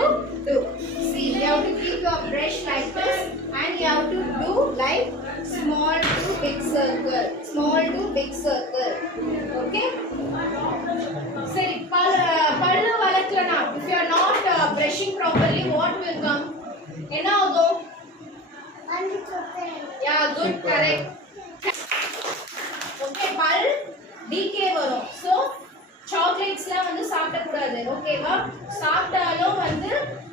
to do. See, you have to keep your brush like this and you have to do like small to big circle. Small to big circle. Okay? சரி பல்லு வளர்க்கலனா if you are not brushing properly what will come என்ன ஆகும் yeah good correct okay பல் decay வரும் so சாக்லேட்ஸ்லாம் வந்து சாப்பிட கூடாது ஓகேவா சாப்பிட்டாலும் வந்து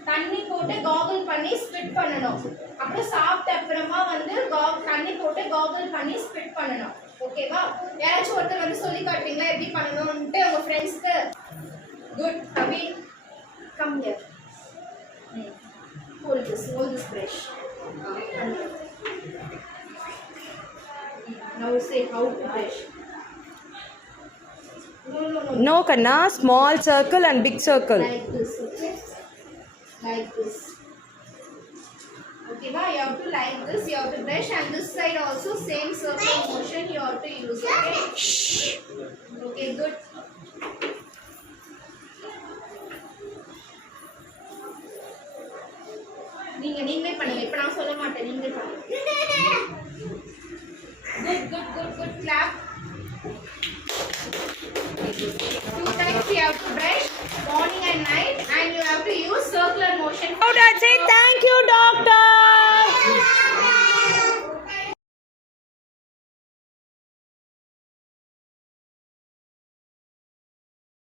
தண்ணி போட்டு gargle பண்ணி ஸ்பிட் பண்ணனும் அப்புறம் சாப்பிட்ட அப்புறமா வந்து தண்ணி போட்டு gargle பண்ணி ஸ்பிட் பண்ணனும் ஓகேவா யாராச்சும் ஒருத்தர் வந்து சொல்லி காட்டுவீங்களா எப்படி பண்ணனும்னு உங்க ஃப்ரெண்ட்ஸ்க்கு குட் Kavin come here hold this brush now say how to brush No, Kanna, small circle and big circle. like this okay like this okay now you have to like this you have to brush and this side also same circle motion you have to use okay shh okay good நீங்களே பண்ணுங்க இப்ப நான் சொல்ல மாட்டேன் நீங்களே பண்ணுங்க good clap two times you have to brush morning and night and you have to use circular motion How does it?